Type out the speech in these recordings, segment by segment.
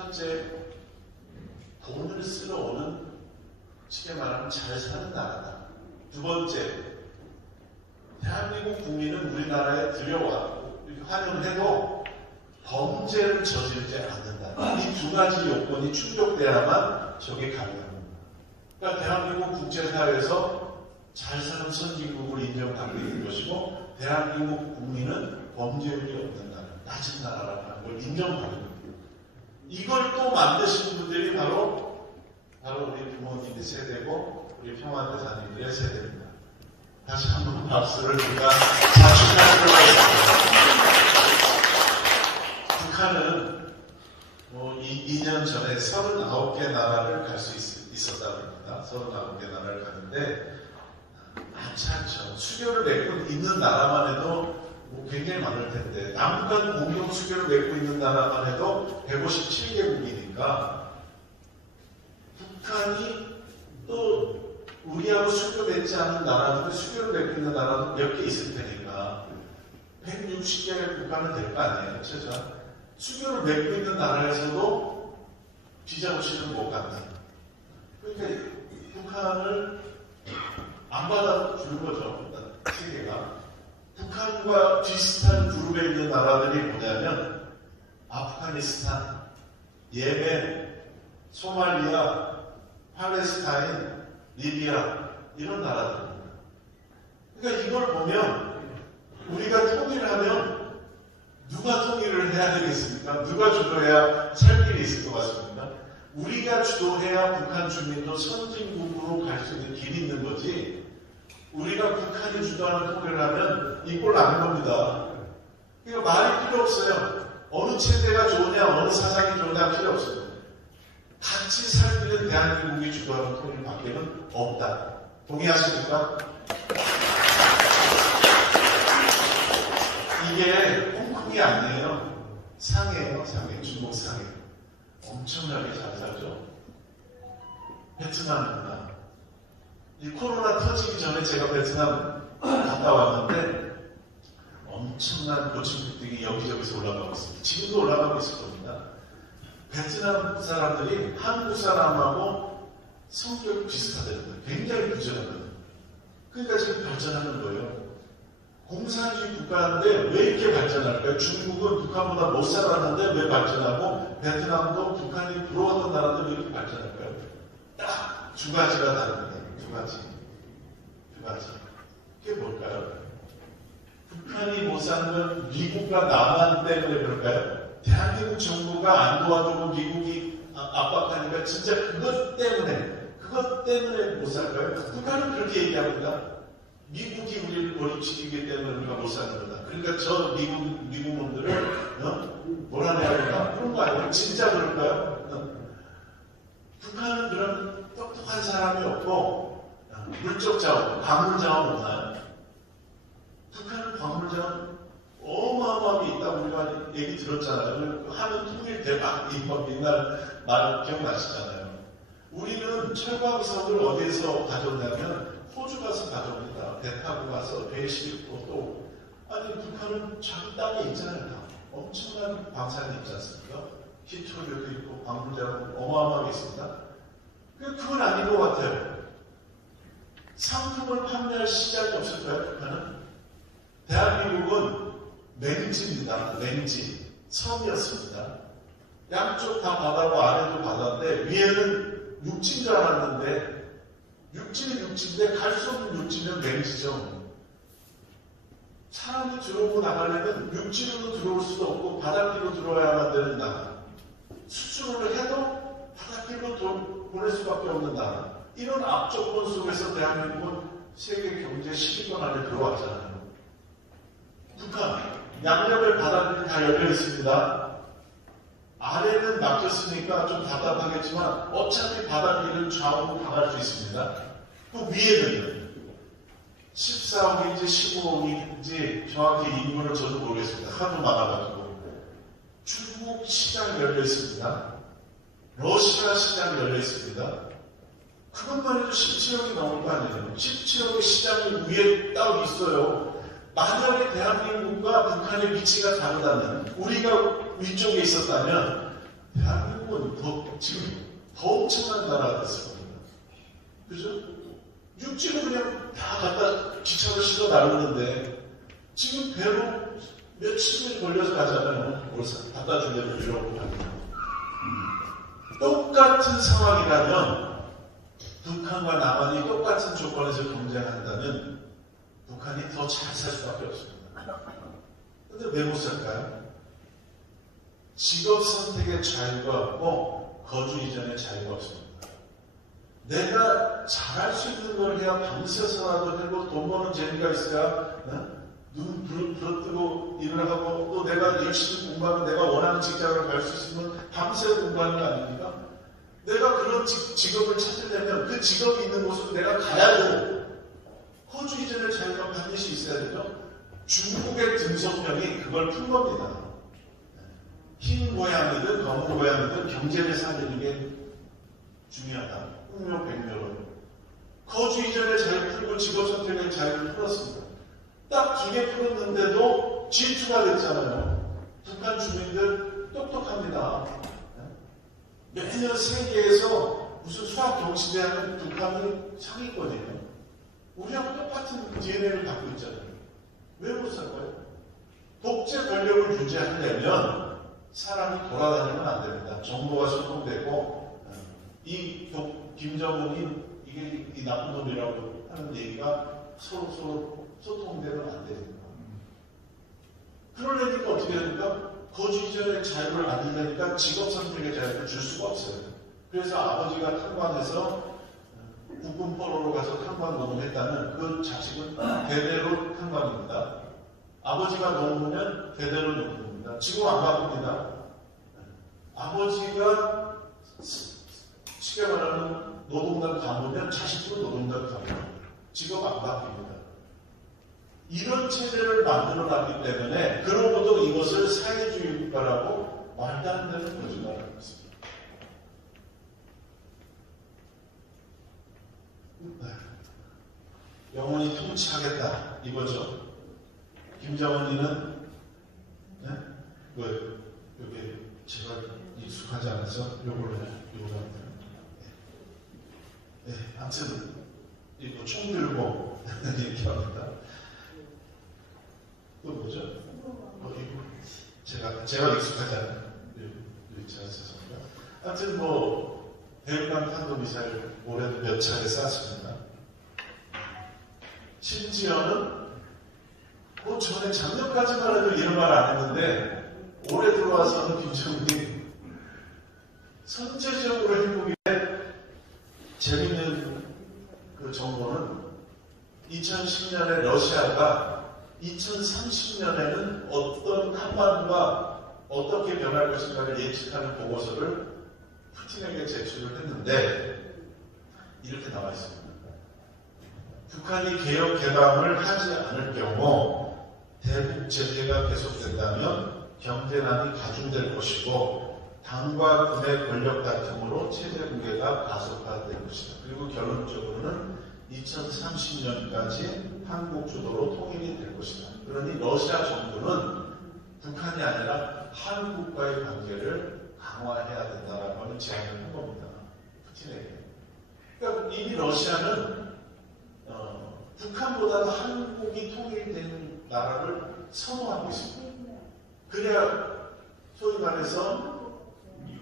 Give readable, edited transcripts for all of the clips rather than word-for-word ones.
첫째, 돈을 쓸어오는, 쉽게 말하면 잘 사는 나라다. 두 번째, 대한민국 국민은 우리나라에 들여와 환영해도 범죄를 저지르지 않는다. 이 두 가지 요건이 충족돼야만 저게 가능합니다. 그러니까 대한민국 국제사회에서 잘 사는 선진국을 인정받고 있는 것이고, 대한민국 국민은 범죄율이 없는 나라, 낮은 나라라는 걸 인정받는 겁니다. 이걸 또 만드신 분들이 바로 우리 부모님의 세대고 우리 평화대사님들의 세대입니다. 다시 한번 박수를 우리가 자축할 필요가 있습니다. 북한은 2년 전에 39개 나라를 갈 수 있었다고 합니다. 39개 나라를 가는데 많지 않죠. 수교를 맺고 있는 나라만 해도 굉장히 많을 텐데, 남북한 공동 수교를 맺고 있는 나라만 해도 157개국이니까 북한이 또 우리하고 수교 맺지 않은 나라들, 수교를 맺고 있는 나라도 몇 개 있을 테니까 160개의 국가는 될 거 아니에요. 최소한 수교를 맺고 있는 나라에서도 비자고시는 못 간다. 그러니까 북한을 안 받아주는 거죠. 세계가. 북한과 비슷한 그룹에 있는 나라들이 뭐냐면 아프가니스탄, 예멘, 소말리아, 팔레스타인, 리비아, 이런 나라들입니다. 그러니까 이걸 보면 우리가 통일을 하면 누가 통일을 해야 되겠습니까? 누가 주도해야 살 길이 있을 것 같습니까? 우리가 주도해야 북한 주민도 선진국으로 갈 수 있는 길이 있는 거지, 우리가 북한이 주도하는 통일을 하면 이 꼴 나는 겁니다. 그러니까 말이 필요 없어요. 어느 체제가 좋으냐, 어느 사상이 좋으냐 필요 없어요. 같이 살기는 대한민국이 주도하는 통일밖에는 없다. 동의하십니까? 이게 홍콩이 아니에요. 상해예요. 상해. 중국 상해. 엄청나게 잘 살죠. 베트남입니다. 이 코로나 터지기 전에 제가 베트남 갔다 왔는데 엄청난 고층빌딩이 여기저기서 올라가고 있습니다. 지금도 올라가고 있을 겁니다. 베트남 사람들이 한국 사람하고 성격이 비슷하다는 거예요. 굉장히 부지런하거든요. 그러니까 지금 발전하는 거예요. 공산주의 국가인데 왜 이렇게 발전할까요? 중국은 북한보다 못 살았는데 왜 발전하고, 베트남도 북한이 부러웠던 나라인데 왜 이렇게 발전할까요? 딱 두 가지가 다른 거예요. 두 가지. 그게 뭘까요? 북한이 못 사는 건 미국과 남한 때문에 그럴까요? 대한민국 정부가 안 도와주고 미국이 압박하니까 진짜 그것 때문에 못 살까요? 북한은 그렇게 얘기합니다. 미국이 우리를 고립시키기 때문에 우리가 못 사는 거다. 그러니까 저 미국 놈들을 몰아내야 된다. 그런 거 아니에요? 진짜 그럴까요? 북한은 그런 똑똑한 사람이 없고 물적 자원, 광물 자원 없나요? 북한은 광물 자원 어마어마하게 있다고 우리가 얘기 들었잖아요. 하는 통일 대박 옛날 말 기억나시잖아요. 우리는 철광석을 어디에서 가져오냐면 호주 가서 가져옵니다. 배 타고 가서 배에 싣고 또, 아니 북한은 자기 땅에 있잖아요. 엄청난 광산이 있지 않습니까? 히토류도 있고 광물자원 어마어마하게 있습니다. 그건 아닌 것 같아요. 상품을 판매할 시장이 없을까요? 북한은? 대한민국은 맹지입니다. 맹지. 섬이었습니다. 양쪽 다 바다고 아래도 바다인데 위에는 육지인 줄 알았는데, 육지는 육지인데 갈 수 없는 육지는 맹지죠. 사람이 들어오고 나가려면 육지로 들어올 수도 없고 바닷길로 들어와야만 되는 나라. 수출을 해도 바닷길로 보낼 수밖에 없는 나라. 이런 악조건 속에서 대한민국은 세계 경제 10위권 안에 들어왔잖아요. 북한, 양옆에 바닷길이 다 열려 있습니다. 아래는 막혔으니까 좀 답답하겠지만 어차피 바닷길은 좌우로 강할 수 있습니다. 그 위에는 14억인지 15억인지 정확히 인물을 저도 모르겠습니다. 하도 많아가지고. 중국 시장이 열려 있습니다. 러시아 시장이 열려 있습니다. 그것만 해도 17억이 넘을 거 아니에요. 17억의 시장이 위에 딱 있어요. 만약에 대한민국과 북한의 위치가 다르다면, 우리가 위쪽에 있었다면 대한민국은 지금 더 엄청난 나라가 됐을 겁니다. 그죠? 육지로 그냥 다 갖다 기차로 실어 나르는데 지금 배로 며칠을 걸려서 가자면 뭘 갖다 주려고 이러고 갑니다. 똑같은 상황이라면 북한과 남한이 똑같은 조건에서 경쟁한다면 북한이 더 잘 살 수밖에 없습니다. 근데 왜 못 살까요? 직업 선택의 자유가 없고 거주 이전의 자유가 없습니다. 내가 잘할 수 있는 걸 해야 밤새서라도 해고 돈 버는 재미가 있어야 눈 부릅뜨고 일을 하고 또 내가 열심히 공부하면 내가 원하는 직장을 갈 수 있으면 밤새 공부하는 거 아닙니까? 내가 그런 직업을 찾으려면 그 직업이 있는 곳으로 내가 가야 되고 거주 이전의 자유가 반드시 있어야 되죠. 중국의 등소평이 그걸 푼 겁니다. 흰 고양이든 검은 고양이든 경제를 살리는 게 중요하다. 흥묘백묘로 거주 이전의 자유 풀고 직업 선택의 자유를 풀었습니다. 딱 2개 풀었는데도 질투가 됐잖아요. 북한 주민들 똑똑합니다. 매년 세계에서 무슨 수학 경시대 하는 북한이 상위권이에요. 우리하고 똑같은 DNA를 갖고 있잖아요. 왜 못 살까요? 독재 권력을 유지하려면 사람이 돌아다니면 안 됩니다. 정보가 소통되고 김정은이 이게 이 나쁜 놈이라고 하는 얘기가 서로 소통되면 안 됩니다. 그러려니까 어떻게 됩니까? 거주 이전의 자유를 안 주려니까 직업 선택의 자유를 줄 수가 없어요. 그래서 아버지가 탄광해서 국군 포로로 가서 탄광 노동했다면 그 자식은 대대로 탄광입니다. 아버지가 농부면 대대로 농부입니다. 지금 안 바꿉니다. 아버지가 쉽게 말하면 노동당 가보면 자식도 노동당 가보니다. 직업 안 바뀝니다. 이런 체제를 만들어놨기 때문에 그러고도 이것을 사회주의 국가라고 말도 안 되는 거짓말을 하고 있습니다. 영원히 통치하겠다 이거죠. 김정은이는 여기 제가 익숙하지 않아서 요걸로 합니다. 아무튼 이거 총 들고 얘기합니다. 또 뭐죠? 이거 제가 익숙하지 않아요. 제가 죄송합니다. 하여튼 대륙간 탄도미사일 올해도 몇 차례 쐈습니다. 심지어는 전에 작년까지만 해도 이런 말 안 했는데 올해 들어와서는 김정은이 선제적으로 행복에 재밌는 그 정보는 2010년에 러시아가 2030년에는 어떤 한반도가 어떻게 변할 것인가를 예측하는 보고서를 푸틴에게 제출을 했는데 이렇게 나와 있습니다. 북한이 개혁 개방을 하지 않을 경우 대북 제재가 계속된다면 경제난이 가중될 것이고 당과 군의 권력 다툼으로 체제 붕괴가 가속화될 것이다. 그리고 결론적으로는 2030년까지 한국 주도로 통일이 될 것이다. 그러니 러시아 정부는 북한이 아니라 한국과의 관계를 강화해야 된다라고 하는 제안을 한 겁니다. 푸틴에게. 그러니까 이미 러시아는 북한보다도 한국이 통일된 나라를 선호하고 있습니다. 그래야 소위 말해서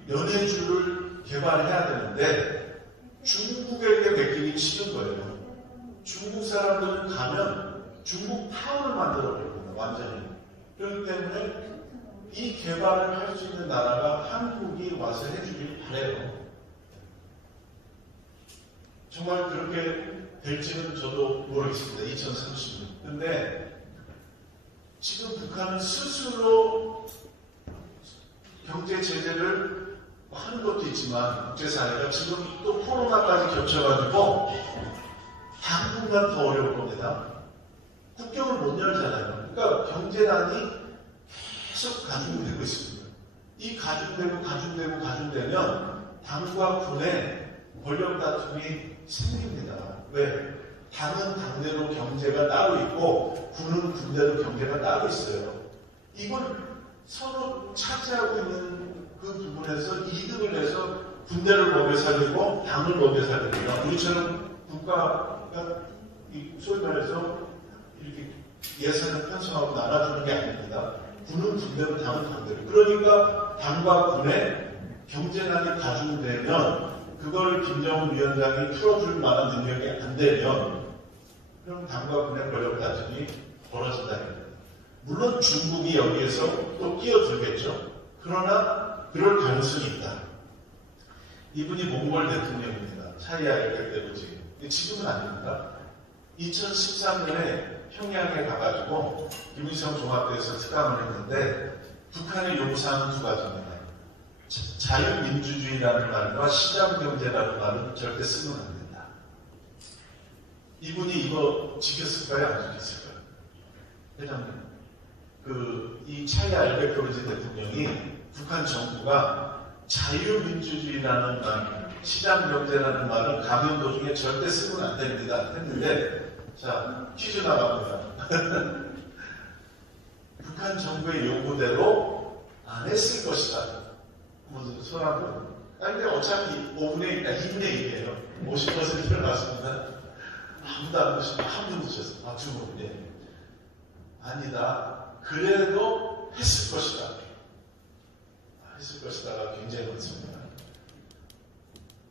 연해주를 개발해야 되는데 중국에게 맡기기 싫은 거예요. 중국 사람들은 가면 중국 타운을 만들어버립니다. 완전히. 그렇기 때문에 이 개발을 할 수 있는 나라가 한국이 와서 해주길 바래요. 정말 그렇게 될지는 저도 모르겠습니다. 2030년. 근데 지금 북한은 스스로 경제 제재를 하는 것도 있지만 국제사회가 지금 또 코로나까지 겹쳐가지고 한국만 더 어려울 겁니다. 국경을 못 열잖아요. 그러니까 경제난이 계속 가중되고 있습니다. 이 가중되면 당과 군의 권력 다툼이 생깁니다. 왜? 당은 당대로 경제가 따로 있고 군은 군대로 경제가 따로 있어요. 이걸 서로 차지하고 있는 그 부분에서 이득을 내서 군대를 먹여 살리고 당을 먹여 살립니다. 우리처럼 국가가 소위 말해서 이렇게 예산을 편성하고 나눠주는 게 아닙니다. 군은 군대로 당은 당대로. 그러니까 당과 군의 경쟁력이 가중되면 그걸 김정은 위원장이 풀어줄 만한 능력이 안 되면 그럼 당과 군의 권력 다툼이 벌어진다는 겁니다. 물론 중국이 여기에서 또 끼어들겠죠. 그러나 그럴 가능성이 있다. 이분이 몽골 대통령입니다. 차이야 일백대로지. 지금은 아닙니다. 2013년에 평양에 가가지고 김일성 종합대에서 특강을 했는데 북한의 요구사항은 두 가지입니다. 자유민주주의라는 말과 시장경제라는 말은 절대 쓰면 안 된다. 이분이 이거 지켰을까요? 안 지켰을까요? 회장님. 이 차이야 알베크로지 대통령이 북한 정부가 자유민주주의라는 말, 시장경제라는 말을 가면 도중에 절대 쓰면 안 됩니다. 했는데, 자, 퀴즈 나갑니다. 북한 정부의 요구대로 안 했을 것이다. 무슨 손하고. 근데 어차피 5분의 1, 2분의 1이에요. 50%를 맞습니다. 아무도 안 드시고, 한 분 드셨어요. 중국에. 아니다. 그래도 했을 것이다. 했을 것이다가 굉장히 많습니다.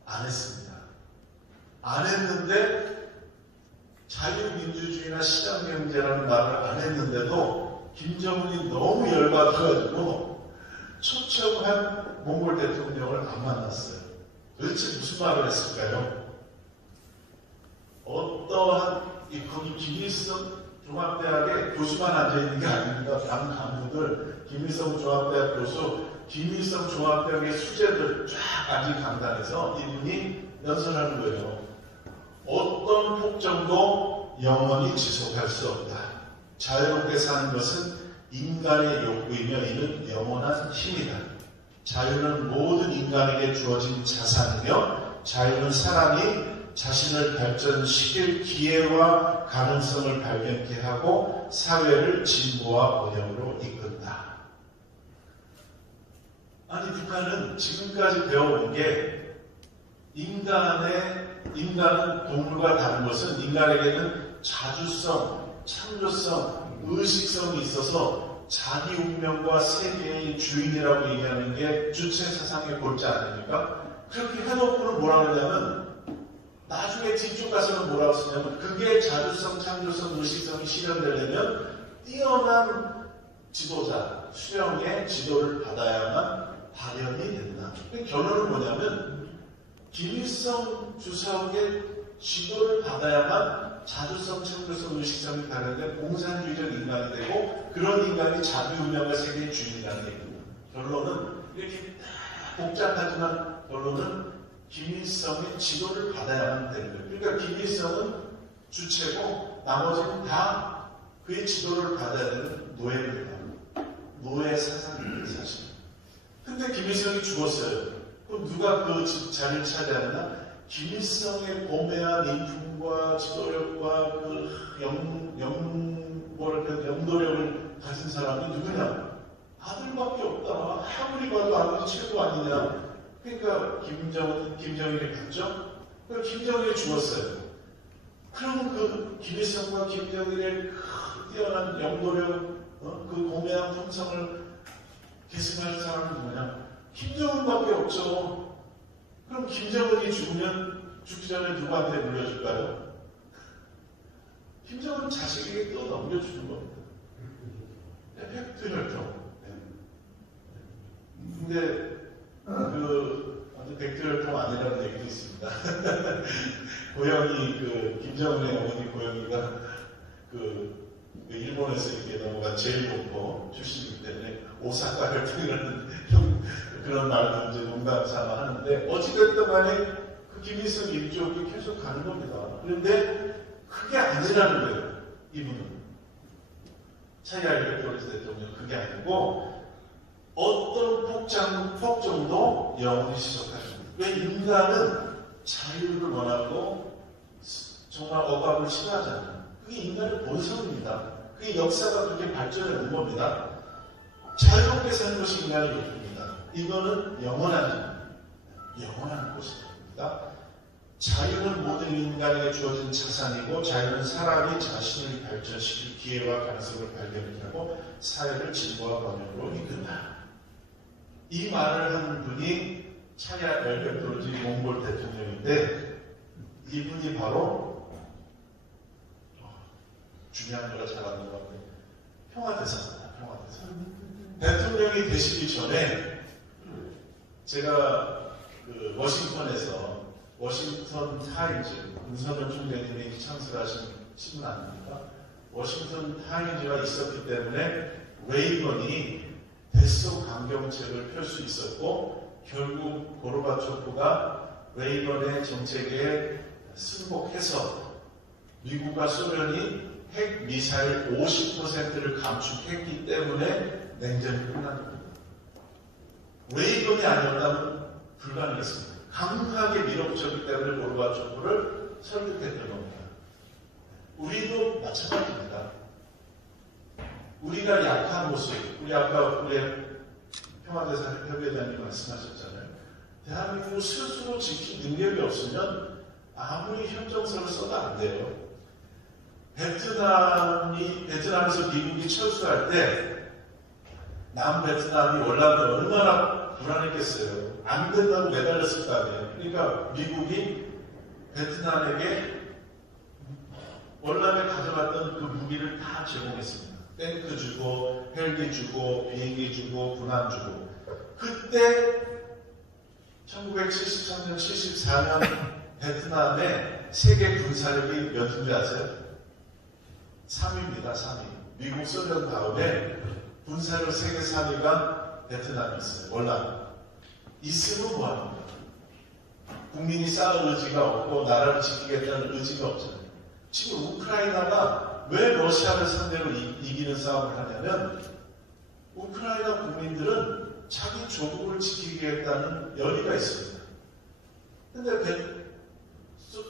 안 했습니다. 안 했는데 자유민주주의나 시장경제라는 말을 안 했는데도 김정은이 너무 열받아가지고 초청한 몽골 대통령을 안 만났어요. 도대체 무슨 말을 했을까요? 어떠한 거기 김일성 종합대학에 교수만 앉아있는 게 아닙니다. 당 간부들, 김일성 종합대학 교수, 김일성 종합대학의 수재들 쫙 앉은 강단에서 이분이 연설하는 거예요. 어떤 폭정도 영원히 지속할 수 없다. 자유롭게 사는 것은 인간의 욕구이며 이는 영원한 힘이다. 자유는 모든 인간에게 주어진 자산이며 자유는 사람이 자신을 발전시킬 기회와 가능성을 발견케 하고 사회를 진보와 번영으로 이끈다. 아니 북한은 지금까지 배워온 게 인간은 동물과 다른 것은 인간에게는 자주성, 창조성, 의식성이 있어서 자기 운명과 세계의 주인이라고 얘기하는 게 주체 사상의 골자 아닙니까? 그렇게 해놓고는 뭐라 그러냐면 나중에 뒤쪽 가서는 뭐라고 쓰냐면 그게 자주성, 창조성, 의식성이 실현되려면 뛰어난 지도자, 수령의 지도를 받아야만 발현이 된다. 결론은 뭐냐면 김일성 주석의 지도를 받아야만 자주성, 창조성, 의식성이 발현된 공산주의적 인간이 되고 그런 인간이 자기 운명과 세계의 주인이라는 얘기입니다. 결론은 이렇게 복잡하지만 결론은 김일성의 지도를 받아야만 되는 거예요. 그러니까 김일성은 주체고 나머지는 다 그의 지도를 받아야 되는 노예입니다. 노예 사상입니다, 사실. 근데 김일성이 죽었어요. 그럼 누가 그 자리를 차지하느냐? 김일성의 고매한 인품과 지도력과 영도력을 가진 사람이 누구냐? 아들밖에 없다. 아무리 봐도 아들이 최고 아니냐? 그러니까 김정일이 갔죠? 그러니까 김정일이 죽었어요. 그럼 그 김일성과 김정일의 뛰어난 영도력, 그 고매한 품성을 계승할 사람은 누구냐? 김정은밖에 없죠. 그럼 김정은이 죽으면 죽기 전에 누구한테 물려줄까요? 김정은 자식에게 또 넘겨주는 겁니다. 팩트 혈통. 근데 백두혈통 아니라는 얘기도 있습니다. 고영이 김정은의 어머니 고영이가 일본에서 이렇게 넘어간 제일 높고 출신이기 때문에 오사카 혈통이라는 그런 말도 이제 농담 삼아 하는데 어찌됐든 간에 그 김일성 일족이 계속 가는 겁니다. 그런데 그게 아니라는 거예요. 이분은 차이야 알베크로지 대통령 그게 아니고 어떤 폭정도 영원히 지속하십니다. 왜 인간은 자유를 원하고 정말 억압을 싫어하잖아요. 그게 인간의 본성입니다. 그게 역사가 그렇게 발전해 온 겁니다. 자유롭게 사는 것이 인간의 욕구입니다. 이거는 영원한 것입니다. 자유는 모든 인간에게 주어진 자산이고 자유는 사람이 자신을 발전시킬 기회와 가능성을 발견하고 사회를 진보와 번영으로 이끈다. 이 말을 한 분이 차야 엘베크로지 몽골 대통령인데 이분이 바로 중요한 거라 잘하는 것 같아요. 평화대사입니다. 평화대사. 대통령이 되시기 전에 제가 그 워싱턴에서 워싱턴 타임즈, 윤석열 총재님이 창설하신 신문 아닙니까? 워싱턴 타임즈가 있었기 때문에 레이건이 대소 강경책을 펼 수 있었고 결국 고르바초프가 레이건의 정책에 승복해서 미국과 소련이 핵 미사일 50%를 감축했기 때문에 냉전이 끝난 겁니다. 레이건이 아니었다면 불가능했습니다. 강하게 밀어붙였기 때문에 고르바초프를 설득했던 겁니다. 우리도 마찬가지입니다. 우리가 약한 모습, 우리 아까 우리 평화대사 협의회장님 말씀하셨잖아요. 대한민국을 스스로 지킬 능력이 없으면 아무리 협정서를 써도 안 돼요. 베트남에서 미국이 철수할 때 남베트남이 월남에 얼마나 불안했겠어요. 안 된다고 매달렸을 거 아니에요. 그러니까 미국이 베트남에게 월남에 가져갔던 그 무기를 다 제공했습니다. 탱크 주고, 헬기 주고, 비행기 주고, 군함 주고. 그때 1973년, 74년 베트남의 세계 군사력이 몇인지 아세요? 3위입니다. 3위. 미국, 소련 다음에 군사력 세계 3위가 베트남이 있어요. 월남. 있으면 뭐합니까? 국민이 싸울 의지가 없고 나라를 지키겠다는 의지가 없잖아요. 지금 우크라이나가 왜 러시아를 상대로 이기는 싸움을 하냐면 우크라이나 국민들은 자기 조국을 지키겠다는 열의가 있습니다. 근데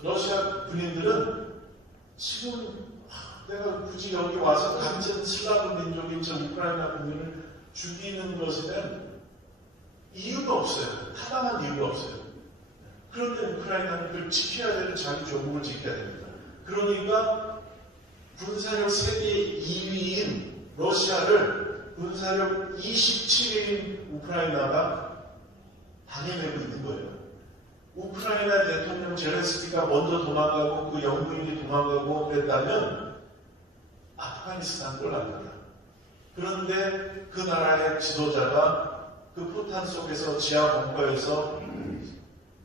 러시아 군인들은 지금 내가 굳이 여기 와서 같은 슬라브 민족인 저 우크라이나 국민을 죽이는 것에는 이유가 없어요. 타당한 이유가 없어요. 그런데 우크라이나는 그걸 지켜야 되는 자기 조국을 지켜야 됩니다. 그러니까 군사력 세계 2위인 러시아를 군사력 27위인 우크라이나가 당해내고 있는 거예요. 우크라이나 대통령 제렌스키가 먼저 도망가고 그 영부인이 도망가고 그랬다면 아프가니스탄 꼴납니다. 그런데 그 나라의 지도자가 그 포탄 속에서 지하 벙커에서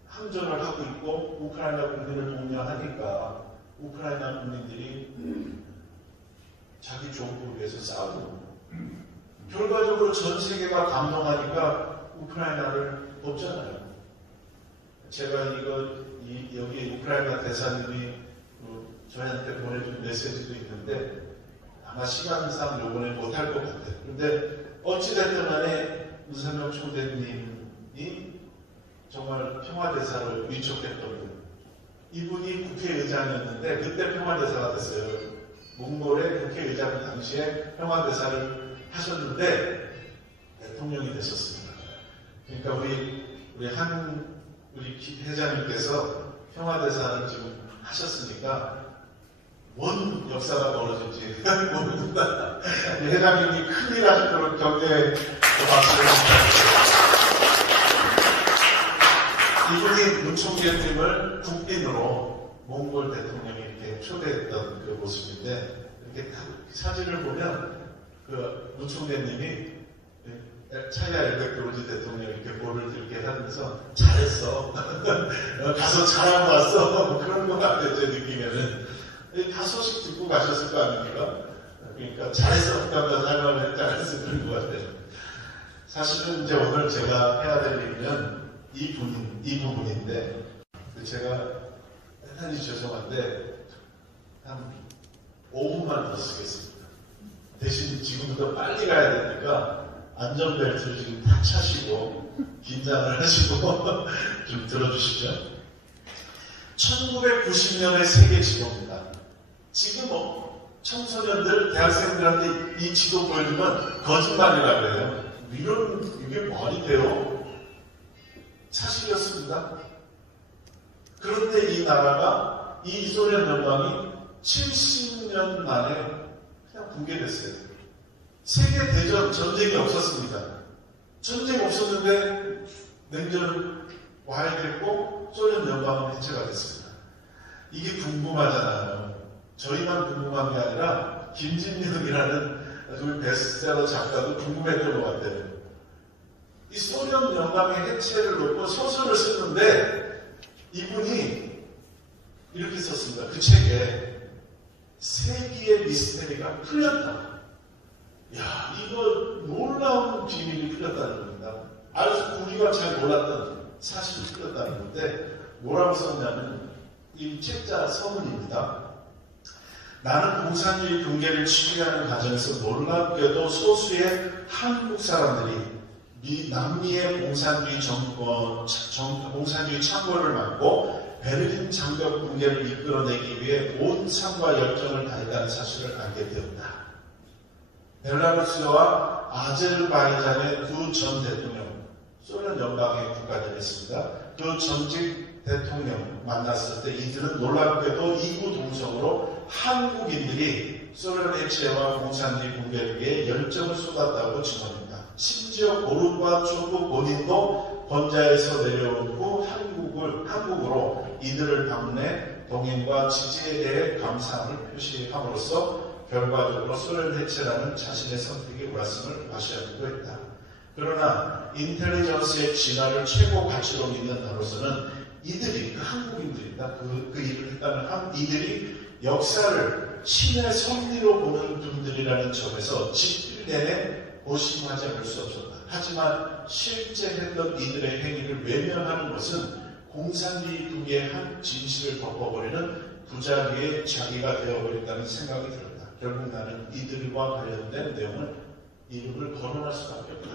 항전을 하고 있고 우크라이나 국민을 독려하니까 우크라이나 국민들이 자기 조국을 위해서 싸우는 겁니다. 결과적으로 전 세계가 감동하니까 우크라이나를 돕잖아요. 제가 여기 우크라이나 대사님이 저희한테 보내준 메시지도 있는데 아마 시간상 요번에 못할 것 같아요. 그런데 어찌됐든 간에 윤석열 총재님이 정말 평화대사를 위촉했던 분. 이분이 국회의장이었는데 그때 평화대사가 됐어요. 몽골의 국회의장 당시에 평화대사를 하셨는데 대통령이 되셨습니다. 그러니까 우리 회장님께서 평화대사를 지금 하셨으니까 뭔 역사가 벌어질지 모릅니다. 회장님이 큰일 하시도록 격려의 박수를 이분이 문 총재님을 국빈으로 몽골 대통령이 이렇게 초대했던 그 모습인데 이렇게 사진을 보면 그 문 총재님이 차야 엘베크로지 대통령 이렇게 볼을 들게 하면서 잘했어. 가서 잘하고 왔어. 그런 것 같아요. 제 느낌에는. 다 소식 듣고 가셨을 거 아닙니까? 그러니까 잘했어. 하면서 할말을 잘했어. 그런 것 같아요. 사실은 이제 오늘 제가 해야 될 일은 이 부분인데 제가 대단히 죄송한데 한 5분만 더 쓰겠습니다. 대신 지금부터 빨리 가야 되니까 안전벨트를 지금 다 차시고 긴장을 하시고 좀 들어주시죠. 1990년의 세계 지도입니다. 지금 청소년들, 대학생들한테 이 지도 보여주면 거짓말이라고 해요. 이게 말이 돼요? 사실이었습니다. 그런데 이 나라가, 이 소련 연방이 70년 만에 그냥 붕괴됐어요. 세계대전, 전쟁이 없었습니다. 전쟁 없었는데 냉전을 와해됐고 소련 연방은 해체가 됐습니다. 이게 궁금하잖아요. 저희만 궁금한 게 아니라 김진영이라는 그 베스트셀러 작가도 궁금했던 것 같아요. 이 소련 연방의 해체를 놓고 소설을 썼는데 이분이 이렇게 썼습니다. 그 책에 세기의 미스테리가 풀렸다. 야, 이거 놀라운 비밀이 풀렸다는 겁니다. 아주 우리가 잘 몰랐던 사실이 풀렸다는 건데 뭐라고 썼냐면 이 책자 서문입니다. 나는 공산주의 붕괴를 취재하는 과정에서 놀랍게도 소수의 한국 사람들이 남미의 공산주의 공산주의 창궐을 막고 베를린 장벽 붕괴를 이끌어내기 위해 온 삶과 열정을 다했다는 사실을 알게 되었다. 벨라루스와 아제르바이잔의 두 전 대통령, 소련 연방의 국가들이었습니다. 그 전직 대통령 만났을 때 이들은 놀랍게도 이구동성으로 한국인들이 소련 해체와 공산주의 붕괴를 위해 열정을 쏟았다고 증언합니다. 심지어 고르바 초브 본인도 번자에서 내려온 후 한국으로 이들을 방문해 동행과 지지에 대해 감사함을 표시함으로써 결과적으로 소련 해체라는 자신의 선택이 옳았음을 과시하기도 했다. 그러나 인텔리전스의 진화를 최고 가치로 믿는 나로서는 이들이, 그 한국인들입니다. 그 일을 했다는 이들이 역사를 신의 섭리로 보는 분들이라는 점에서 집필 내내 고심하지 않을 수 없었다. 하지만 실제 했던 이들의 행위를 외면하는 것은 공산주의 붕괴의 한 진실을 덮어버리는 부자리의 자기가 되어버린다는 생각이 들었다. 결국 나는 이들과 관련된 내용을 이름을 거론할 수밖에 없다.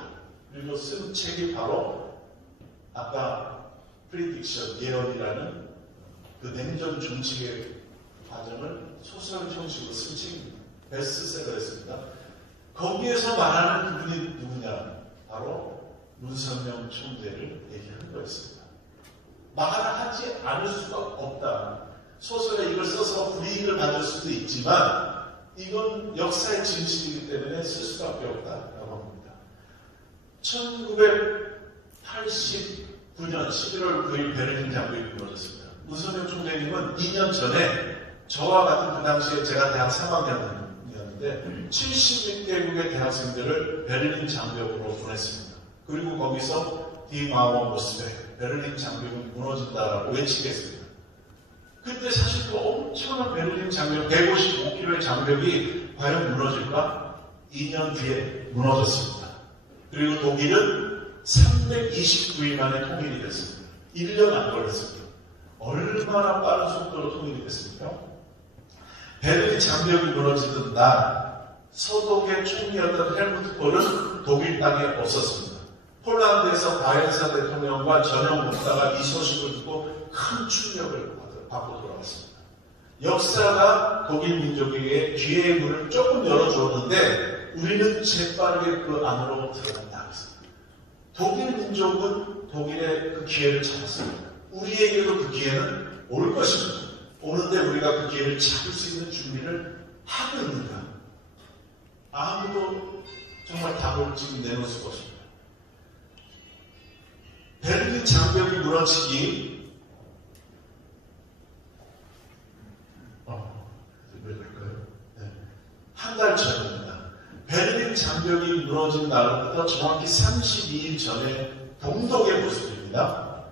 그리고 쓴 책이 바로 아까 프리딕션, 예언이라는 그 냉전 중식의 과정을 소설 형식으로 쓴 책입니다. 베스트셀러였습니다. 거기에서 말하는 그분이 누구냐? 바로 문선명 총재를 얘기하는 거였습니다. 말하지 않을 수가 없다. 소설에 이걸 써서 불이익을 받을 수도 있지만 이건 역사의 진실이기 때문에 쓸 수밖에 없다라고 합니다. 1989년 11월 9일 베를린 장벽이 무너졌습니다. 문선명 총재님은 2년 전에 저와 같은 그 당시에 제가 대학 3학년이었는데 76개국의 대학생들을 베를린 장벽으로 보냈습니다. 그리고 거기서 디 마워 모스베 베를린 장벽은 무너진다라고 외치겠습니다. 그때 사실 그 엄청난 베를린 장벽 155km의 장벽이 과연 무너질까? 2년 뒤에 무너졌습니다. 그리고 독일은 329일 만에 통일이 됐습니다. 1년 안 걸렸습니다. 얼마나 빠른 속도로 통일이 됐습니까? 베를린 장벽이 무너지던 날 서독의 총리였던 헬무트 콜은 독일 땅에 없었습니다. 폴란드에서 바렌사 대통령과 전형 목사가 이 소식을 듣고 큰 충격을 받고 돌아왔습니다. 역사가 독일 민족에게 기회의 문을 조금 열어주었는데 우리는 재빠르게 그 안으로 들어간다 했습니다. 독일 민족은 독일의 그 기회를 잡았습니다. 우리에게도 그 기회는 올 것입니다. 오는데 우리가 그 기회를 잡을 수 있는 준비를 하고 있는가? 아무도 정말 답을 지금 내놓을 수가 없습니다. 베를린 장벽이 무너지기 한 달 전입니다. 베를린 장벽이 무너진 날부터 정확히 32일 전에 동독의 모습입니다.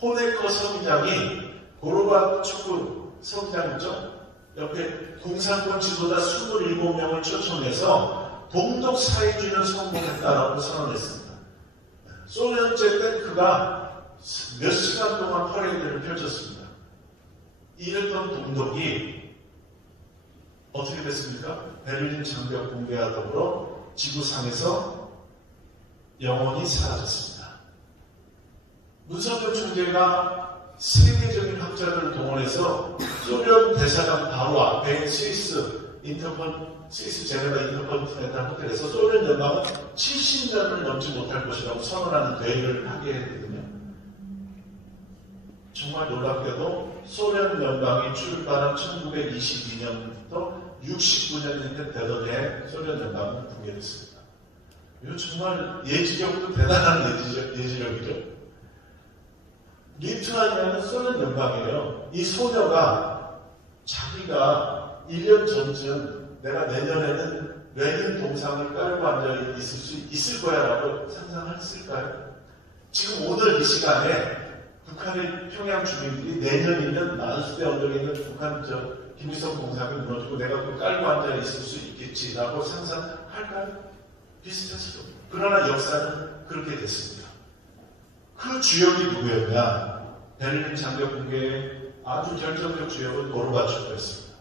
호네커 서기장이 고르바초프 서기장이죠. 옆에 공산권 지도자 27명을 초청해서 동독 사회주의는 성공했다라고 선언했습니다. 소련제 때 그가 몇 시간 동안 퍼레이드를 펼쳤습니다. 이랬던 동독이 어떻게 됐습니까? 베를린 장벽 붕괴와 더불어 지구상에서 영원히 사라졌습니다. 문선명 총재가 세계적인 학자들을 동원해서 소련 대사관 바로 앞에 스위스 스위스 제네바 인터컨티넨탈 호텔에서 소련 연방은 70년을 넘지 못할 것이라고 선언하는 대회를 하게 했거든요. 정말 놀랍게도 소련 연방이 출발한 1922년부터 69년이 되던 해에 소련 연방은 붕괴됐습니다. 이거 정말 예지력도 대단한 예지력이죠. 리투아니아는 소련 연방이에요. 이 소녀가 자기가 1년 전쯤 내가 내년에는 레닌 동상을 깔고 앉아 있을 수 있을 거야 라고 상상했을까요? 지금 오늘 이 시간에 북한의 평양 주민들이 내년이면 만수대 언덕에 있는 북한 김일성 동상이 무너지고 내가 그걸 깔고 앉아 있을 수 있겠지라고 상상할까요? 비슷했어요. 그러나 역사는 그렇게 됐습니다. 그 주역이 누구였냐? 베를린 장벽 붕괴의 아주 결정적 주역은 고르바초프였습니다.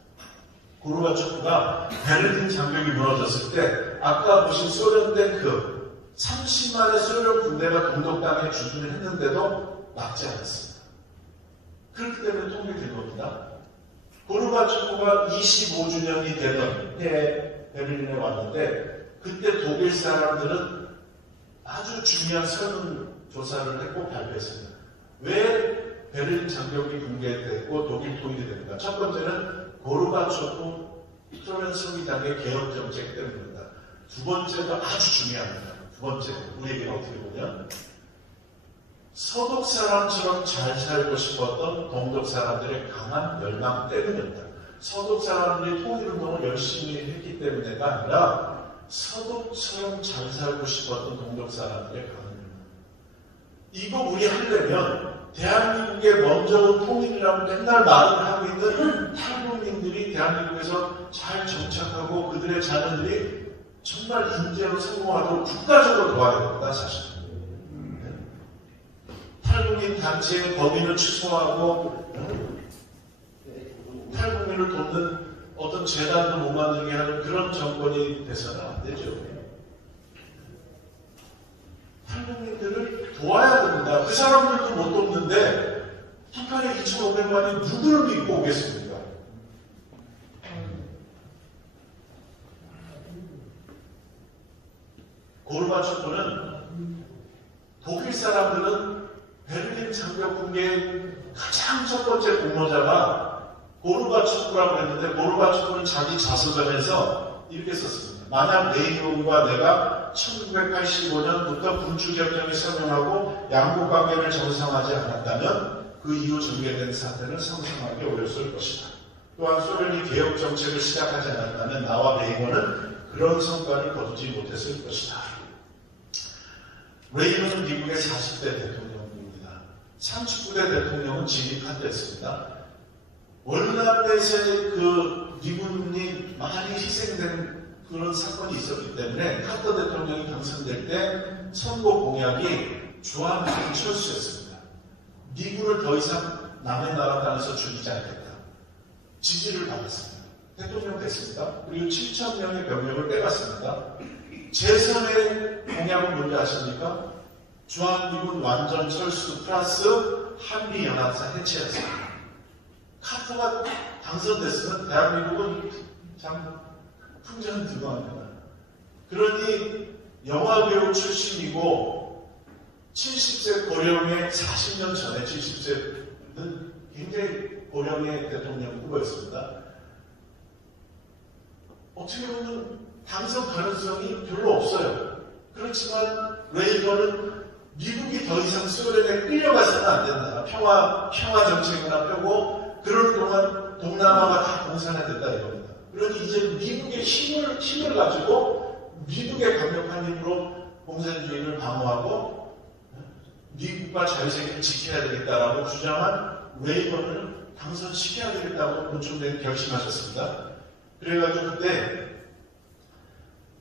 고르바초프가 베를린 장벽이 무너졌을 때 아까 보신 소련 탱크 30만의 소련 군대가 동독당에 주둔을 했는데도 막지 않았습니다. 그렇기 때문에 통일된 겁니다. 고르바초프가 25주년이 되던 해에 베를린에 왔는데 그때 독일 사람들은 아주 중요한 설문조사를 했고 발표했습니다. 왜 베를린 장벽이 붕괴됐고 독일 통일이 됩니까? 첫 번째는 고르바초프 소련 서기당의 개혁 정책 때문입니다. 두 번째도 아주 중요합니다. 두 번째, 우리에게는 어떻게 보면 서독 사람처럼 잘 살고 싶었던 동독 사람들의 강한 열망 때문이었다. 서독 사람들이 통일운동을 열심히 했기 때문에가 아니라 서독처럼 잘 살고 싶었던 동독 사람들의 강한 열망. 이거 우리 하려면 대한민국의 먼저 온 통일이라고 맨날 말을 하고 있는 탈북민들이 대한민국에서 잘 정착하고 그들의 자녀들이 정말 인재로 성공하도록 국가적으로 도와야 됩니다, 사실. 탈북민 단체의 법인을 취소하고 탈북민을 돕는 어떤 재단도 못 만들게 하는 그런 정권이 돼서는 안 되죠. 탈북민들을 도와야 됩니다. 그 사람들도 못 돕는데 북한의 2,500만이 누구를 믿고 오겠습니까? 고르바초프는 독일 사람들은 베를린 장벽 붕괴의 가장 첫 번째 공로자가 고르바초프라고 했는데 고르바초프는 자기 자서전에서 이렇게 썼습니다. 만약 레이논과 내가 1985년부터 군주협정에 서명하고 양국관계를 정상화하지 않았다면 그 이후 전개된 사태는 상상하기 어려웠을 것이다. 또한 소련이 개혁 정책을 시작하지 않았다면 나와 레이건은 그런 성과를 거두지 못했을 것이다. 레이건은 미국의 40대 대통령입니다. 39대 대통령은 진입 한대였습니다. 월남에서의 그 미군이 많이 희생된 그런 사건이 있었기 때문에 카터 대통령이 당선될 때 선거 공약이 주한미군 철수였습니다. 미군을 더 이상 남의 나라 땅에서 죽이지 않겠다. 지지를 받았습니다. 대통령 됐습니다. 그리고 7,000명의 병력을 빼갔습니다. 제3의 공약은 뭔지 아십니까? 주한미군 완전 철수 플러스 한미연합사 해체였습니다. 카터가 당선됐으면 대한민국은 참 풍전 등등합니다. 그러니 영화배우 출신이고 70세 고령의 40년 전에 70세는 굉장히 고령의 대통령 후보였습니다. 어떻게 보면 당선 가능성이 별로 없어요. 그렇지만 레이건은 미국이 더 이상 소련에 끌려가서는 안 된다. 평화 정책을 펴고 그럴 동안 동남아가 다 공산화됐다 이겁니다. 그러니 이제 미국의 힘을 가지고 미국의 강력한 힘으로 공산주의를 방어하고 미국과 자유세계를 지켜야 되겠다라고 주장한 레이건을 당선시켜야 되겠다고 노총장이 결심하셨습니다. 그래가지고 그때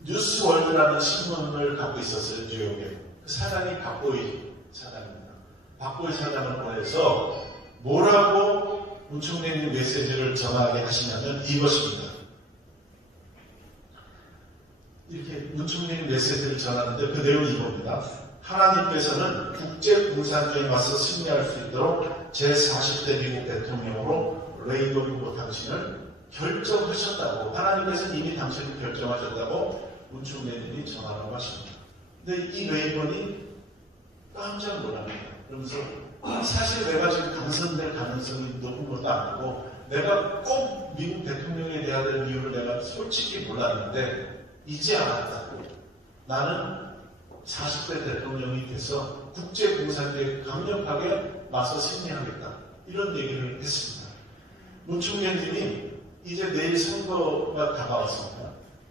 뉴스월드라는 신문을 갖고 있었어요, 뉴욕에. 그 사장이 박보이 사장입니다. 박보이 사장을 보내서 뭐라고 노총장님 메시지를 전하게 하시냐면 이것입니다. 이렇게 노총장님 메시지를 전하는데 그 내용이 이겁니다. 하나님께서는 국제공산주의에 맞서 승리할 수 있도록 제40대 미국 대통령으로 레이건 후보 당신을 결정하셨다고, 하나님께서 이미 당신을 결정하셨다고 문충대님이 전하라고 하십니다. 근데 이 레이건이 깜짝 놀랍니다. 그러면서 사실 내가 지금 당선될 가능성이 높은 것도 아니고 내가 꼭 미국 대통령이 돼야 될 이유를 내가 솔직히 몰랐는데 이제 알았다고. 나는 40대 대통령이 돼서 국제공산주의에 강력하게 맞서 승리하겠다. 이런 얘기를 했습니다. 문충대님이 이제 내일 선거가 다가왔습니다.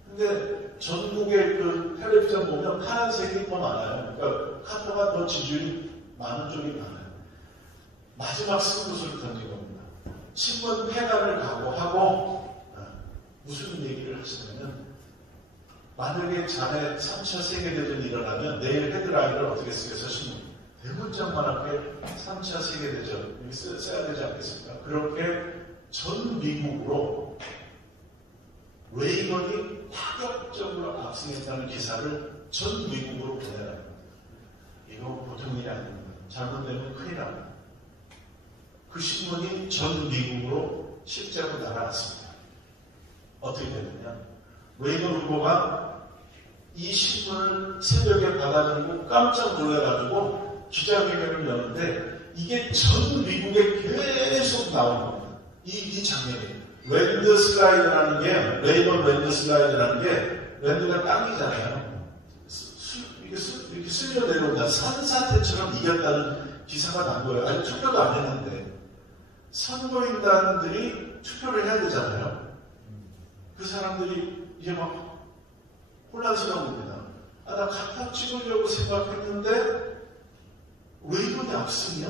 근데 전국의 그 텔레비전 보면 파란색이 더 많아요. 그러니까 카터가 더 지지율이 많은 쪽이 많아요. 마지막 승부수를 던진 겁니다. 신문 폐간을 각오하고 무슨 얘기를 하시냐면 만약에 자네 3차 세계대전이 일어나면 내일 헤드라인을 어떻게 쓰겠어? 신문. 대문짝만 하게 3차 세계대전 여기 써야 되지 않겠습니까? 그렇게 전 미국으로 레이건이 파격적으로 압승했다는 기사를 전 미국으로 보내라. 이거 보통 일이 아닙니다. 잘못되면 큰일 납니다. 그 신문이 전 미국으로 실제로 날아갔습니다. 어떻게 됐느냐? 레이건 후보가 이 신문을 새벽에 받아들이고 깜짝 놀라가지고 기자회견을 여는데 이게 전 미국에 계속 나온 겁니다. 이 장면이. 랜드슬라이드라는 게, 레이건 랜드슬라이드라는 게, 랜드가 땅이잖아요. 이렇게 쓸려 내려온다. 산사태처럼 이겼다는 기사가 난 거예요. 아직 투표도 안 했는데. 선거인단들이 투표를 해야 되잖아요. 그 사람들이 이제 막 혼란스러운 겁니다. 나 갖다 찍으려고 생각했는데, 레이건이 압승이야?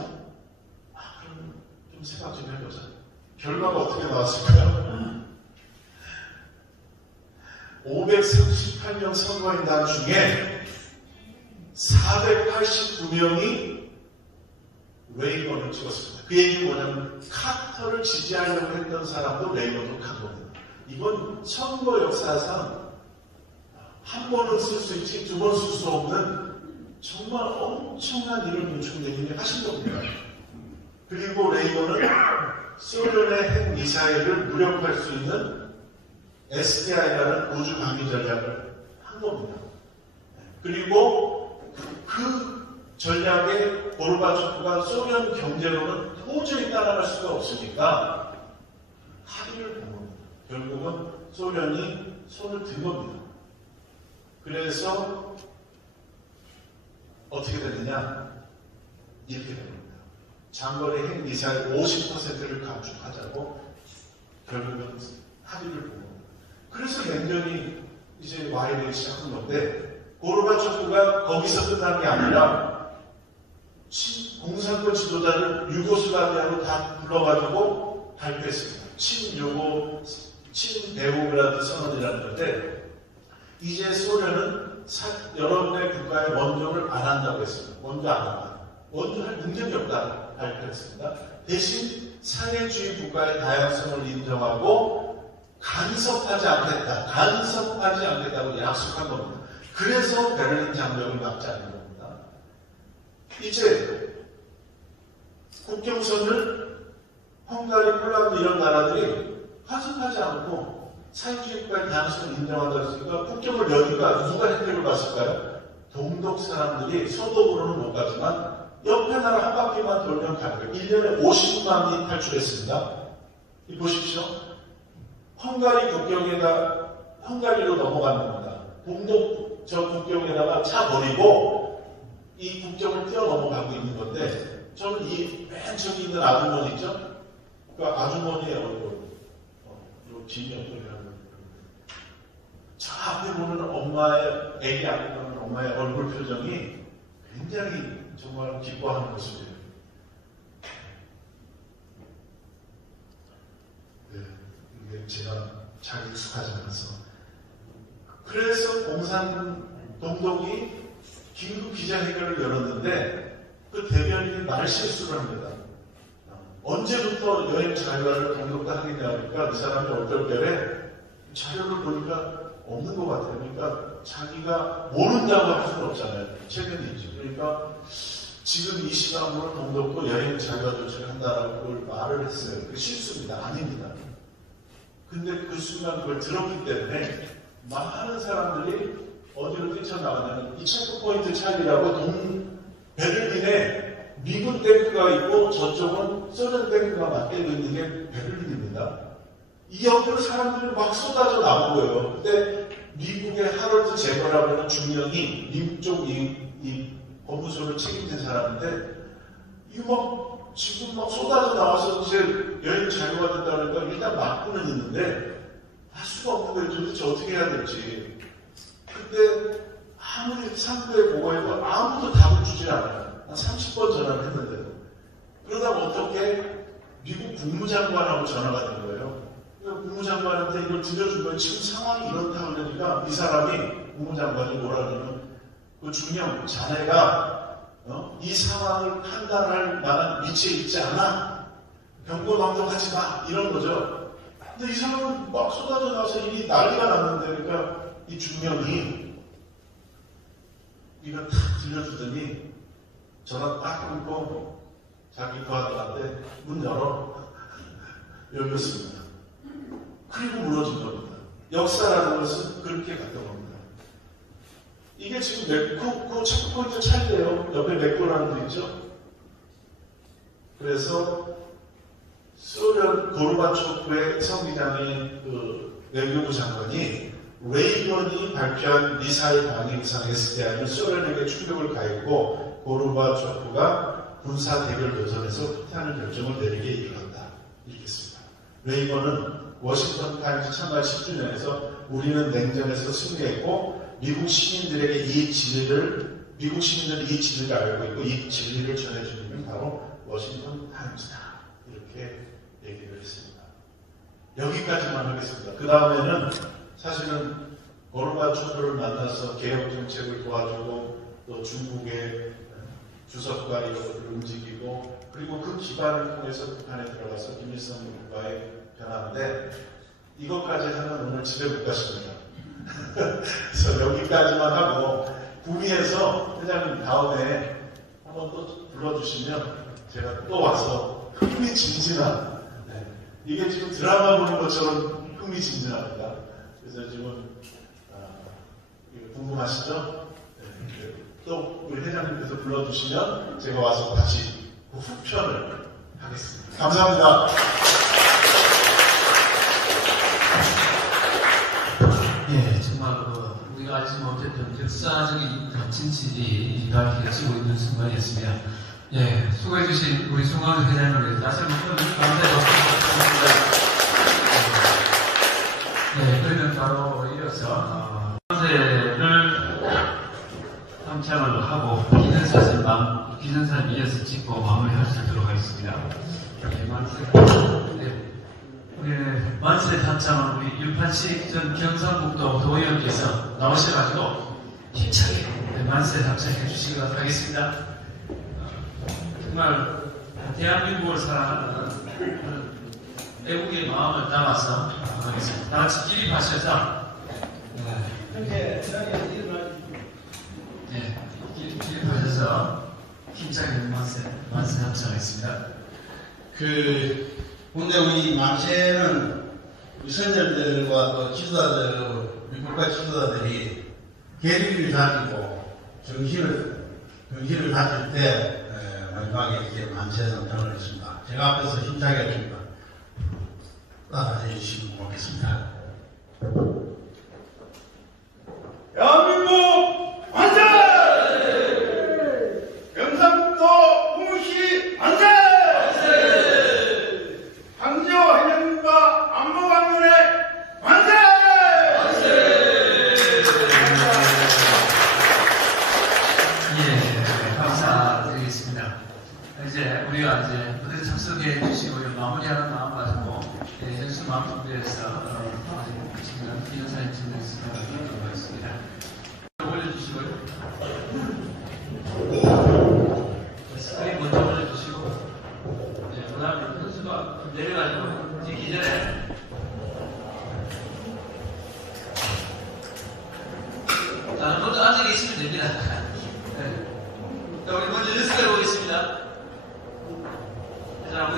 그럼 좀 생각 좀 해보자. 결과가 어떻게 나왔을까요? 538명 선거인단 중에 489명이 레이건을 찍었습니다. 그 얘기는 뭐냐면 카터를 지지하려고 했던 사람도 레이건으로 간 겁니다. 이건 선거 역사상 한 번은 쓸 수 있지 두 번 쓸 수 없는 정말 엄청난 일을 문충대님이 하신 겁니다. 그리고 레이건은 소련의 핵 미사일을 무력화할 수 있는 SDI라는 우주 방위 전략을 한 겁니다. 그리고 그 전략에 고르바초프가 소련 경제로는 도저히 따라갈 수가 없으니까 합의를 본 겁니다. 결국은 소련이 손을 든 겁니다. 그래서 어떻게 됐느냐? 이렇게 된 겁니다. 장거리 핵 미사일 50%를 감축하자고 결국은 합의를 본 겁니다. 그래서 냉전이 이제 와해되기 시작한 건데 고르바초프가 거기서 끝난 게 아니라 공산권 지도자를 유고슬라비아로 다 불러가지고 발표했습니다. 친베오그라드 선언이라는 건데 이제 소련은 여러분의 국가의 원조를 안 한다고 했습니다. 원조 안 한다. 원조 할 능력이 없다 발표했습니다. 대신 사회주의 국가의 다양성을 인정하고 간섭하지 않겠다고 약속한 겁니다. 그래서 베를린 장벽을 막자는 겁니다. 이제 국경선을 헝가리, 폴란드 이런 나라들이 하습하지 않고 사회주의 국가의 다양성을 인정한다고 했으니까 국경을 여니까 누가 혜택을 봤을까요? 동독 사람들이 서독으로는 못 가지만 옆에 나라 한 바퀴만 돌면 가는 거예요. 1년에 50만이 탈출했습니다. 보십시오. 헝가리 국경에다 헝가리로 넘어가는 겁니다. 동독 저 국경에다가 차 버리고 이 국경을 뛰어넘어가고 있는 건데 저는 이 맨 저기 있는 아주머니 있죠? 그 아주머니의 얼굴 요 빈역이라는 저 앞에 보는 엄마의 애기 앞에 보는 엄마의 얼굴 표정이 굉장히 정말 기뻐하는 모습이에요. 네, 이게 제가 잘 익숙하지 않아서. 그래서 동독이 긴급 기자회견을 열었는데 그 대변인이 말실수를 합니다. 언제부터 여행 자료를 동독과 하겠냐니까 이 사람이 얼떨결에 자료를 보니까 없는 것 같아요. 그러니까 자기가 모른다고 할 수는 없잖아요. 최근이죠. 그러니까 지금 이 시간으로 동독도 여행 자료가 조치를 한다라고 그걸 말을 했어요. 그게 실수입니다. 아닙니다. 근데 그 순간 그걸 들었기 때문에 많은 사람들이 어디로 뛰쳐나가냐면 이 체크포인트 찰리라고 베를린에 미군 탱크가 있고 저쪽은 소련 탱크가 맞대고 있는 게 베를린입니다. 이 여기로 사람들이 막 쏟아져 나온 거예요. 근데 미국의 하롤드 제거라고 하는 중령이 미국 쪽 이 법무소를 책임진 사람인데 이거 막 지금 막 쏟아져 나와서 이제 여행 자유가 된다 그러니까 일단 막고는 있는데 할 수가 없는 거예요. 도대체 어떻게 해야 될지. 근데 아무리 상부에 보고해도 아무도 답을 주지 않아요. 한 30번 전화를 했는데도. 그러다가 어떻게 미국 국무장관하고 전화가 된 거예요. 국무장관한테 이걸 들려준 거예요. 지금 상황이 이렇다 그러니까 이 사람이 국무장관이 뭐라 그러면 그 중령 자네가 이 상황을 판단할 만한 위치에 있지 않아. 경고망동하지 마. 이런 거죠. 근데 이 사람은 막 쏟아져 나와서 이미 난리가 났는데 그러니까 이 중령이 이거 탁 들려주더니 전화 딱 끊고 자기 그 아들한테 문 열어. 열렸습니다. 그리고 무너진 겁니다. 역사라는 것은 그렇게 갔던 겁니다. 이게 지금 그 체크포인트 찰리예요. 옆에 맥도날드 있죠? 그래서 소련 고르바초프의 성기장인 그 외교부 장관이 레이건이 발표한 미사일 방위상했을 때 아니면 소련에게 충격을 가했고 고르바초프가 군사 대결 도전에서 후퇴하는 결정을 내리게 이르렀다. 이렇게 씁니다. 레이건은 워싱턴 타임즈 창간 10주년에서 우리는 냉전에서 승리했고 미국 시민들이 이 진리를 알고 있고 이 진리를 전해주는 건 바로 워싱턴 타임즈다. 이렇게 얘기를 했습니다. 여기까지만 하겠습니다. 그 다음에는 사실은 고르바초프를 만나서 개혁 정책을 도와주고 또 중국의 주석과 이것을 움직이고 그리고 그 기반을 통해서 북한에 들어가서 김일성 국가의 변화인데 이것까지 하면 오늘 집에 못 가십니다. 그래서 여기까지만 하고 구미에서 회장님 다음에 한번 또 불러주시면 제가 또 와서 흥미진진한 이게 지금 드라마 보는 것처럼 흥미진진합니다. 그래서 지금 궁금하시죠? 또 우리 회장님께서 불러주시면 제가 와서 다시 그 후편을 하겠습니다. 감사합니다. 예, 정말 우리가 알지 못했던 역사적인 진실이 밝혀지고 있는 순간이었습니다. 예, 수고해주신 우리 송광수 회장님을 위해서 다시 한번 감사의 박수 부탁드립니다. 예, 그러면 바로 이어서 만세를 함창을 하고 기념사진 이어서 찍고 마무리할 수 있도록 하겠습니다. 예, 만세 합창은 우리 윤판식 전 경상북도 도의원께서 나오셔가지고 힘차게 만세 합창해 주시기 바라겠습니다. 정말 대한민국을 사랑하는 애국의 마음을 담아서 하겠습니다. 다 같이 기립하셔서 기립하셔서 힘차게 만세 합창하겠습니다. 근데 우리 만세는 우리 선열들과 또 지도자들, 우리 국가 지도자들이 계리를 가지고 정신을 가질 때 마지막에 이렇게 만세 선정을 했습니다. 제가 앞에서 힘차게 좀 따라해 주시면 고맙겠습니다. 대한민국 만세! 경상북도 우무시 만세! 강지호 회장님과 안보관련의 만세! 만세! 예, 감사드리겠습니다. 이제 우리가 무대 참석해 주시고 마무리하는 마음 가지고 현수 마무리해서 지금 기념사진 찍는 하겠습니다. 올려주시고요. 스크린 먼저 올려주시고 그 다음에 현수가 내려가지고 찍기 전에 자, 먼저 앉아 계시면 됩니다. 자, 우리 먼저 연습해 보겠습니다. 자, 우리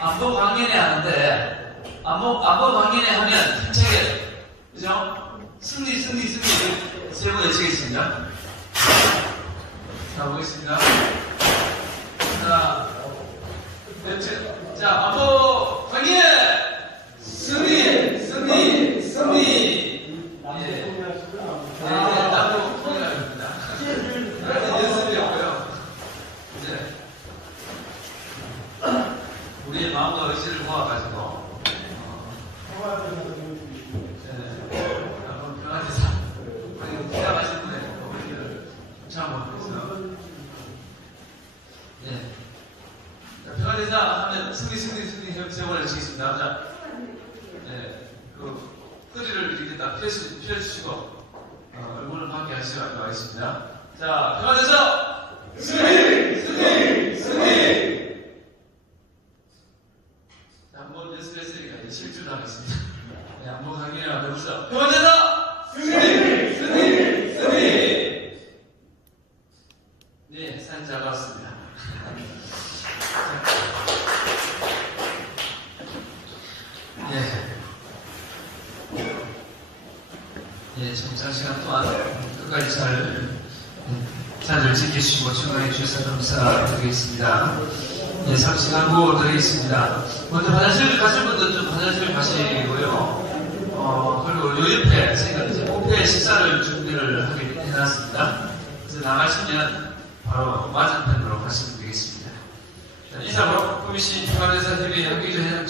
안보 강연회 하는데 안보 강연회 하면 힘차게 그죠? 승리 세 번 외치겠습니다. 자 보겠습니다. 자 안보 강연회 승리. 예. 나도 통일합니다. 연습이었고요. 이제 우리의 마음과 의지를 모아가지고 한번 평화대사 우리 기다하신 분의 의견을 참고해서 평화대사 하면 승리 세월을 치겠습니다. 자, 그 허리를 이렇게 딱 펴주시고 얼굴을 밖에 하시고 하겠습니다. 자, 평화대사 승리! 자, 한번 연습했으니까 이제 실주를 하겠습니다. 네, 한번 강의를 해보시죠. 평화대사 승리! 네, 사진 잘 봤습니다. 좀 장시간 동안 끝까지 잘 지키시고 청구해 주셔서 감사드리겠습니다. 30분 후 드리겠습니다. 먼저 화장실 가실 분들 좀 화장실 가시고요. 그리고 요 옆에 저희가 이제 뷔페 식사를 준비를 하게 해놨습니다. 그래서 나가시면 바로 맞은편으로 가시면 되겠습니다. 이상으로 구미시 평화대사 협의 한기조 회장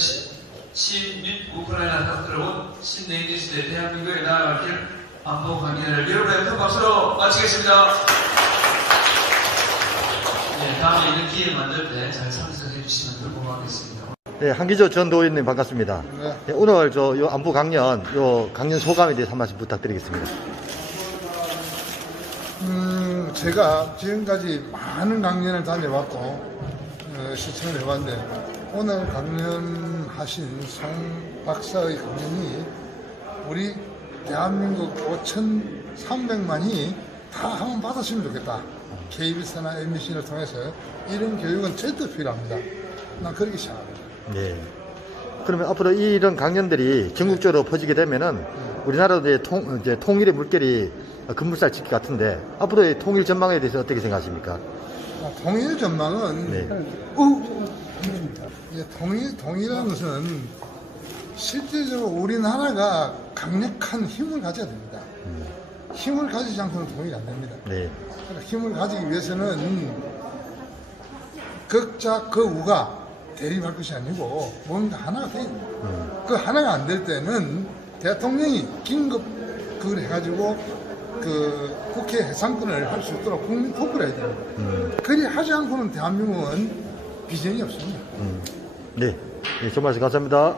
친민 우크라이나 닥터로 신내기 시대 대한민국에 나아갈 길 안보 강연을 여러분의 큰 박수로 마치겠습니다. 다음에 이런 기회 만들 때 잘 참석해 주시면 더 고맙겠습니다. 네, 한기조 전 도의원님 반갑습니다. 네, 오늘 요 안보 강연, 강연 소감에 대해서 한 말씀 부탁드리겠습니다. 제가 지금까지 많은 강연을 다녀왔고 시청을 해봤는데 오늘 강연하신 송 박사의 강연이 우리 대한민국 5,300만이 다 한번 받았으면 좋겠다. KBS나 MBC를 통해서 이런 교육은 절대 필요합니다. 난 그렇게 생각합니다. 네. 그러면 앞으로 이런 강연들이 전국적으로 퍼지게 되면은 우리나라도 이제 통일의 물결이 급물살 칠 것 같은데 앞으로의 통일 전망에 대해서 어떻게 생각하십니까? 통일 전망은 네. 통일이라는 것은 실제적으로 우리나라가 강력한 힘을 가져야 됩니다. 힘을 가지지 않고는 통일이 안 됩니다. 네. 그러니까 힘을 가지기 위해서는 극자 그 우가 대립할 것이 아니고 뭔가 하나가 돼야 됩니다. 그 하나가 안 될 때는 대통령이 긴급 그걸 해가지고 그 국회 해상권을 할 수 있도록 국민 토크를 해야 됩니다. 그리 하지 않고는 대한민국은 비전이 없습니다. 네. 네, 좋은 말씀 감사합니다.